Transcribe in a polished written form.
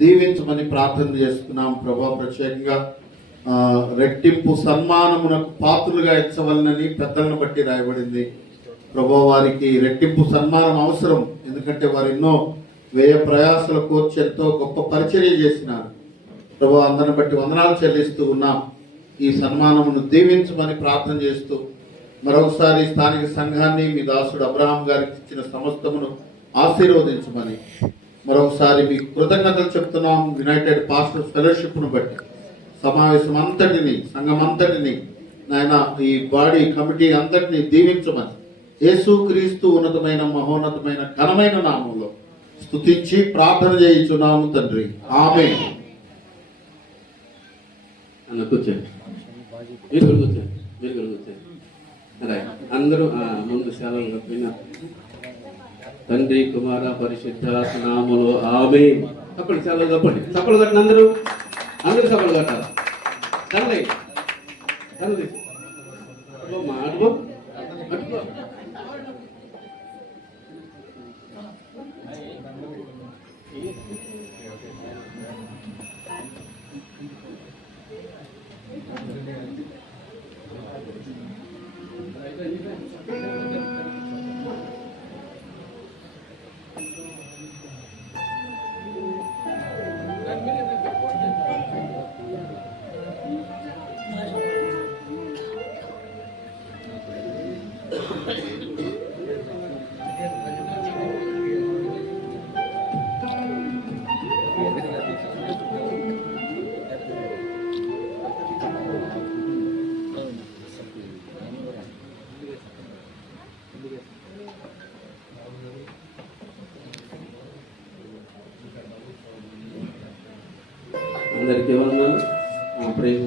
దీవించమని ప్రార్థన చేస్తున్నాం. ప్రభా, ప్రత్యేకంగా రెట్టింపు సన్మానమునకు పాత్రులుగా ఎంచవలనని పెద్దలను బట్టి రాయబడింది. ప్రభా, వారికి రెట్టింపు సన్మానం అవసరం. ఎందుకంటే వారు ఎన్నో వ్యయ ప్రయాసల కోర్చి ఎంతో గొప్ప పరిచర్య చేసినారు. ప్రభా, అందరిని బట్టి వందనాలు చెల్లిస్తూ ఉన్నాం. ఈ సన్మానమును దీవించమని ప్రార్థన చేస్తూ మరొకసారి స్థానిక సంఘాన్ని మీ దాసుడు అబ్రహాం గారికి ఇచ్చిన సమస్తమును ఆశీర్వదించమని మరొకసారి మీకు కృతజ్ఞతలు చెప్తున్నాం. యునైటెడ్ పాస్టర్స్ ఫెలోషిప్ను బట్టి సమావేశం అంతటిని, సంఘం అంతటిని, నాయన ఈ బాడీ కమిటీ అంతటిని దీవించమని యేసుక్రీస్తు ఉన్నతమైన మహోన్నతమైన ఘనమైన నామంలో స్తుతించి ప్రార్థన చేయించున్నాము తండ్రి. ఆమేన్. అందరూ ముందు సెలవులు పోయిన తండ్రి కుమార పరిశుద్ధాత్మ నామములో ఆమేన్. తప్పండి, సెలవు తప్పండి, చప్పలు కట్టిన అందరూ చప్పలు కట్టాలి. తండ్రి తండ్రి మాటో అట్టుకో. అందరికీ ఏమన్నాను? ప్రేమ